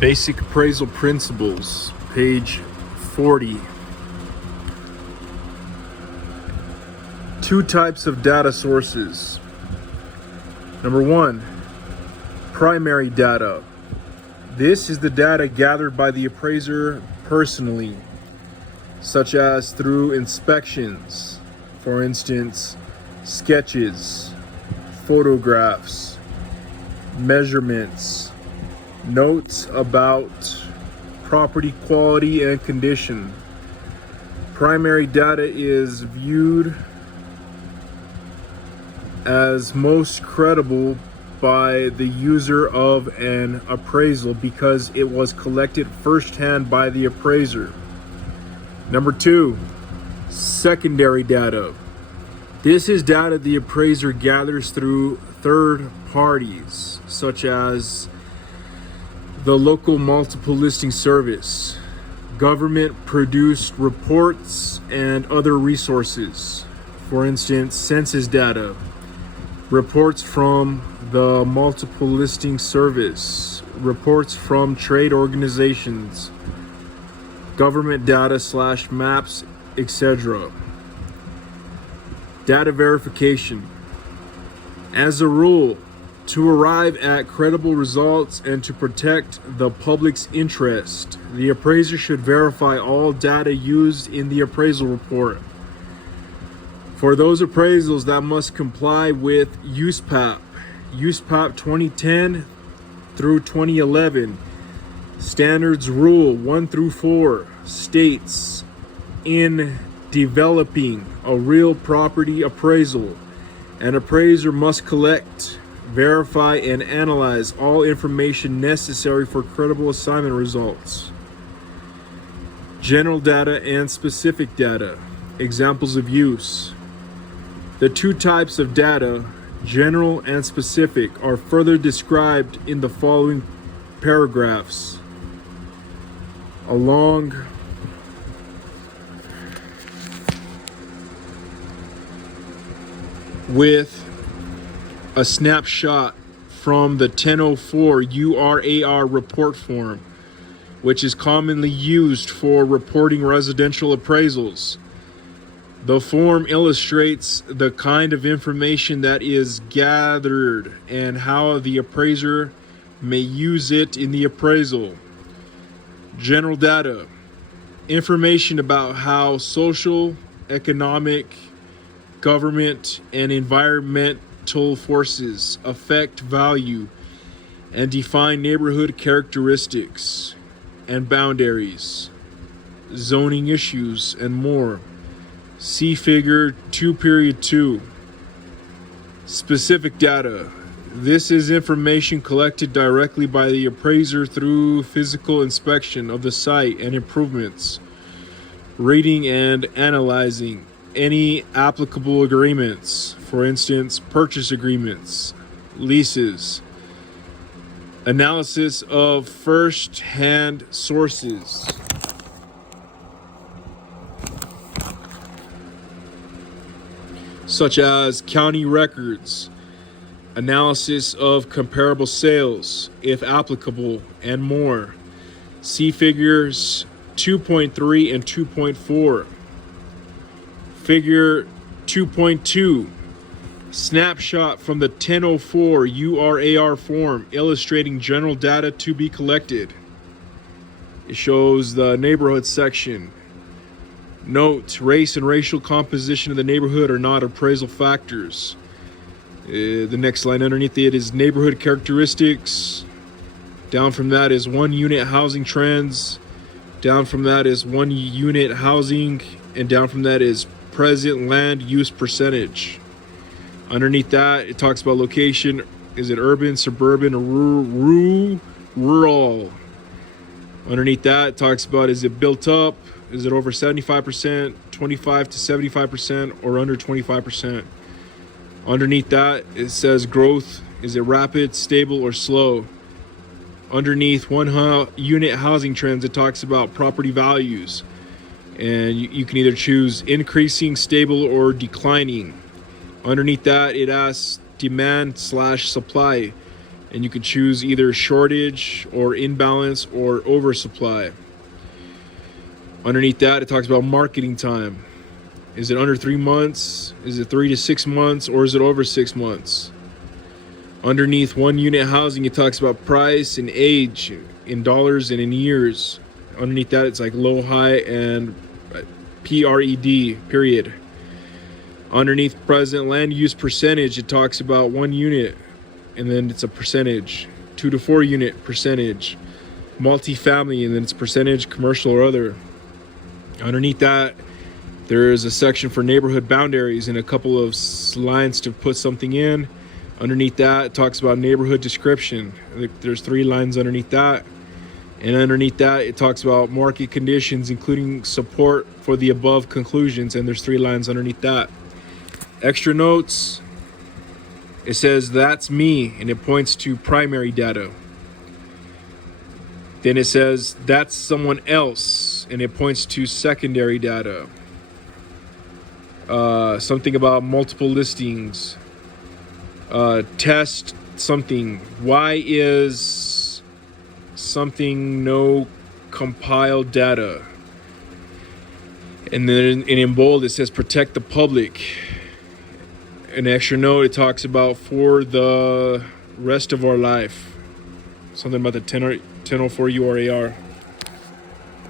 Basic appraisal principles, page 40. Two types of data sources. Number one, primary data. This is the data gathered by the appraiser personally, such as through inspections, for instance, sketches, photographs, measurements, notes about property quality and condition. Primary data is viewed as most credible by the user of an appraisal because it was collected firsthand by the appraiser. Number two, secondary data. This is data the appraiser gathers through third parties, such as the local multiple listing service, government produced reports, and other resources. For instance, census data, reports from the multiple listing service, reports from trade organizations, government data / maps, etc. Data verification. As a rule, to arrive at credible results and to protect the public's interest, the appraiser should verify all data used in the appraisal report. For those appraisals that must comply with USPAP 2010 through 2011, Standards Rule 1 through 4 states, in developing a real property appraisal, an appraiser must collect, verify, and analyze all information necessary for credible assignment results. General data and specific data. Examples of use. The two types of data, general and specific, are further described in the following paragraphs. Along with a snapshot from the 1004 URAR report form, which is commonly used for reporting residential appraisals. The form illustrates the kind of information that is gathered and how the appraiser may use it in the appraisal. General data. Information about how social, economic, government, and environmental forces affect value and define neighborhood characteristics and boundaries, zoning issues, and more. See Figure 2.2. Specific data. This is information collected directly by the appraiser through physical inspection of the site and improvements, reading and analyzing any applicable agreements, for instance, purchase agreements, leases, analysis of first-hand sources, such as county records, analysis of comparable sales, if applicable, and more. See Figures 2.3 and 2.4. Figure 2.2, snapshot from the 1004 URAR form illustrating general data to be collected. It shows the neighborhood section. Note, race and racial composition of the neighborhood are not appraisal factors. The next line underneath it is neighborhood characteristics. Down from that is 1 unit housing trends. Down from that is 1 unit housing. And down from that is present land use percentage. Underneath that, it talks about location. Is it urban, suburban, or rural? Underneath that, it talks about, is it built up? Is it over 75%, 25 to 75%, or under 25%? Underneath that, it says growth. Is it rapid, stable, or slow? Underneath 1 unit housing trends, it talks about property values. And you can either choose increasing, stable, or declining. Underneath that, it asks demand / supply. And you could choose either shortage or imbalance or oversupply. Underneath that, it talks about marketing time. Is it under 3 months? Is it 3 to 6 months? Or is it over 6 months? Underneath 1 unit housing, it talks about price and age in dollars and in years. Underneath that, it's like low, high, and PRED, period. Underneath present land use percentage, it talks about 1 unit, and then it's a percentage. 2 to 4 unit percentage. Multifamily, and then it's percentage, commercial or other. Underneath that, there is a section for neighborhood boundaries and a couple of lines to put something in. Underneath that, it talks about neighborhood description. There's 3 lines underneath that. And underneath that, it talks about market conditions, including support for the above conclusions. And there's 3 lines underneath that. Extra notes, it says, that's me, and it points to primary data. Then it says, that's someone else, and it points to secondary data. Something about multiple listings. Test something. Why is something no compiled data? And then in bold, it says protect the public. An extra note, it talks about for the rest of our life. Something about the 1004 URAR.